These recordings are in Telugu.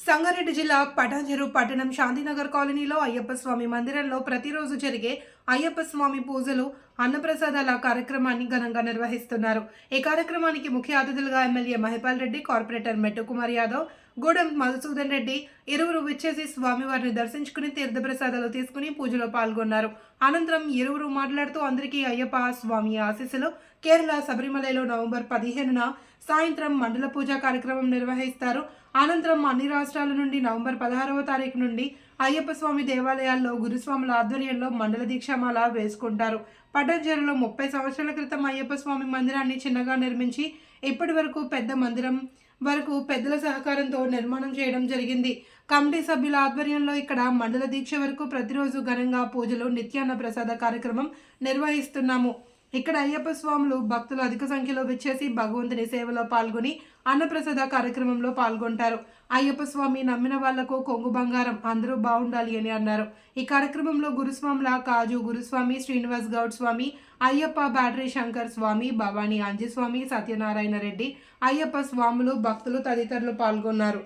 సంగారెడ్డి జిల్లా పటాంజరు పట్టణం శాంతినగర్ కాలనీలో అయ్యప్ప స్వామి మందిరంలో ప్రతిరోజు జరిగే అయ్యప్ప స్వామి పూజలు అన్నప్రసాదాల కార్యక్రమాన్ని ఘనంగా నిర్వహిస్తున్నారు. ఈ కార్యక్రమానికి ముఖ్య అతిథులుగా ఎమ్మెల్యే మహిపాల్ రెడ్డి కార్పొరేటర్ మెట్టుకుమార్ యాదవ్ గూడెం మధుసూదన్ రెడ్డి ఇరువురు విచ్చేసి స్వామివారిని దర్శించుకుని తీర్థప్రసాదాలు తీసుకుని పూజలో పాల్గొన్నారు. అనంతరం ఇరువురు మాట్లాడుతూ అందరికీ అయ్యప్ప స్వామి ఆశీస్సులు. కేరళ శబరిమలలో నవంబర్ పదిహేనున సాయంత్రం మండల పూజ కార్యక్రమం నిర్వహిస్తారు. అనంతరం అన్ని రాష్ట్రాల నుండి నవంబర్ పదహారవ తారీఖు నుండి అయ్యప్ప స్వామి దేవాలయాల్లో గురుస్వాముల ఆధ్వర్యంలో మండల దీక్షమాల వేసుకుంటారు. పట్టంచేరులో ముప్పై సంవత్సరాల క్రితం అయ్యప్ప స్వామి మందిరాన్ని చిన్నగా నిర్మించి ఇప్పటి వరకు పెద్ద మందిరం వరకు పెద్దల సహకారంతో నిర్మాణం చేయడం జరిగింది. కమిటీ సభ్యుల ఆధ్వర్యంలో ఇక్కడ మండల దీక్ష వరకు ప్రతిరోజు ఘనంగా పూజలు నిత్యాన్న ప్రసాద కార్యక్రమం నిర్వహిస్తున్నాము. ఇక్కడ అయ్యప్ప స్వాములు భక్తులు అధిక సంఖ్యలో విచ్చేసి భగవంతుని సేవలో పాల్గొని అన్నప్రసాద కార్యక్రమంలో పాల్గొంటారు. అయ్యప్ప స్వామి నమ్మిన వాళ్ళకు కొంగు బంగారం అందరూ బాగుండాలి అని అన్నారు. ఈ కార్యక్రమంలో గురుస్వాముల కాజు గురుస్వామి శ్రీనివాస్ గౌడ్ స్వామి అయ్యప్ప బ్యాటరీ శంకర్ స్వామి భవానీ అంజస్వామి సత్యనారాయణ రెడ్డి అయ్యప్ప స్వాములు భక్తులు తదితరులు పాల్గొన్నారు.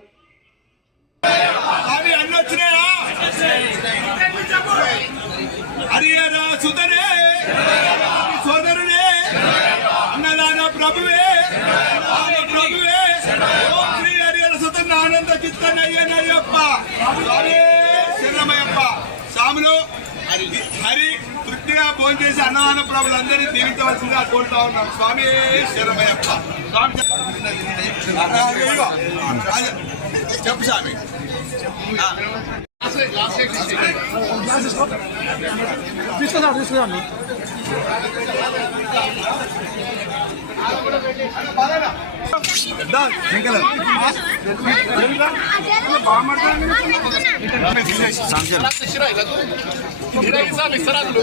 ఆనంద శరణమయ్యప్ప. స్వాములు హరి తృప్తిగా భోజనం చేసి అన్నదాన ప్రభులందరినీ దీవించవలసిందిగా కోరుతా ఉన్నాం. స్వామి శరణమయ్యప్ప. స్వామి చెప్పు స్వామి. తీసుకుందాం తీసుకుందాం ఆగాలి అందరూ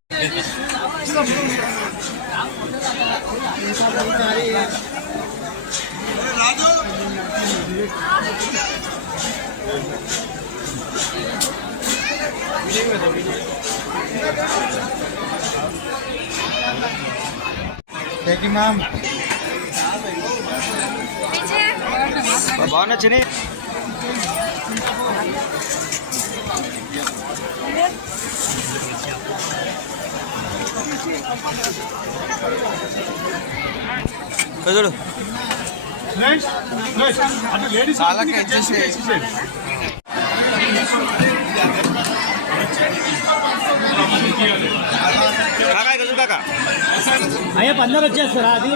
బాగున్నా చిని చూడు కాకా ఇక్కడ చూడు. కాకా అయ్యప్ప అందరు వచ్చేస్తారా అది?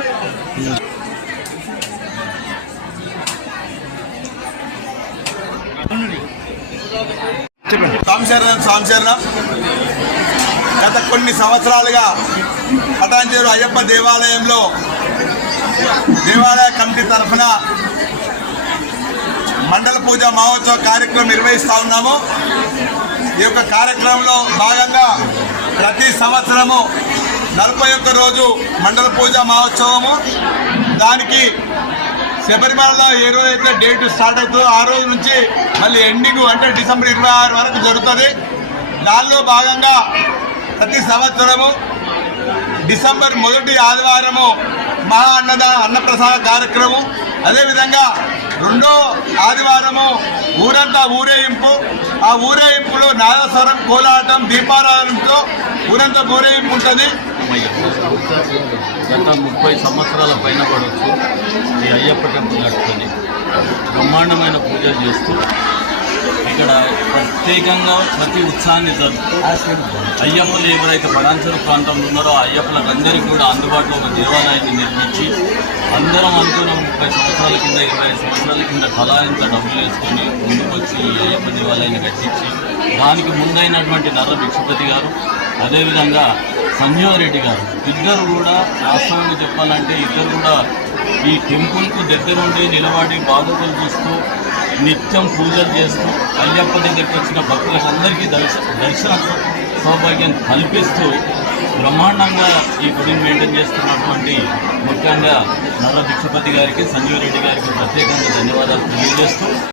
చెప్పండి. సంశరణం సంశరణం గత కొన్ని సంవత్సరాలుగా పటాంచేరు అయ్యప్ప దేవాలయంలో దేవాలయ కమిటీ తరఫున మండల పూజ మహోత్సవ కార్యక్రమం నిర్వహిస్తూ ఉన్నాము. ఈ యొక్క కార్యక్రమంలో భాగంగా ప్రతి సంవత్సరము నలభై ఒక్క రోజు మండల పూజ మహోత్సవము. దానికి శబరిమలలో ఏ రోజు అయితే డేట్ స్టార్ట్ అవుతుందో ఆ రోజు నుంచి మళ్ళీ ఎండింగ్ అంటే డిసెంబర్ ఇరవై ఆరు వరకు జరుగుతుంది. దానిలో భాగంగా ప్రతి సంవత్సరము డిసెంబర్ మొదటి ఆదివారము మహా అన్నద అన్నప్రసాద కార్యక్రమం. అదేవిధంగా రెండో ఆదివారము ఊరంతా ఊరేగింపు ఆ ఊరేగింపులో నాదస్వరం కోలాటం దీపారాధనతో ఊరంతా ఊరేగింపు ఉంటుంది. గత ముప్పై సంవత్సరాల పైన పడవచ్చు. ఈ అయ్యప్ప టెంపుల్ నడుస్తుంది. బ్రహ్మాండమైన పూజలు చేస్తూ ఇక్కడ ప్రత్యేకంగా ప్రతి ఉత్సాహాన్ని అయ్యప్పలు ఎవరైతే పడాంచరు ప్రాంతంలో ఉన్నారో ఆ అయ్యప్పలందరికీ కూడా అందుబాటులో ఒక దేవాలయాన్ని నిర్మించి అందరం అనుకున్న ముప్పై సంవత్సరాల కింద ఇరవై సంవత్సరాల కింద కళా డబ్బులు వేసుకొని ముందుకు వచ్చి ఈ అయ్యప్ప దేవాలయాన్ని కట్టించి దానికి ముందైనటువంటి నర్ర భిక్షపతి గారు అదేవిధంగా సంజీవరెడ్డి గారు. ఇద్దరు కూడా వాస్తవంగా చెప్పాలంటే ఇద్దరు కూడా ఈ టెంపుల్కు దగ్గరుండి నిలబడి బాగోగులు చూస్తూ నిత్యం పూజలు చేస్తూ అయ్యప్ప దగ్గరికి వచ్చిన భక్తులకు అందరికీ దర్శ దర్శన సౌభాగ్యం కల్పిస్తూ బ్రహ్మాండంగా ఈ గుడిని మెయింటైన్ చేస్తున్నటువంటి ముఖ్యంగా నర్ర భిక్షపతి గారికి సంజీవ్ రెడ్డి గారికి ప్రత్యేకంగా ధన్యవాదాలు తెలియజేస్తూ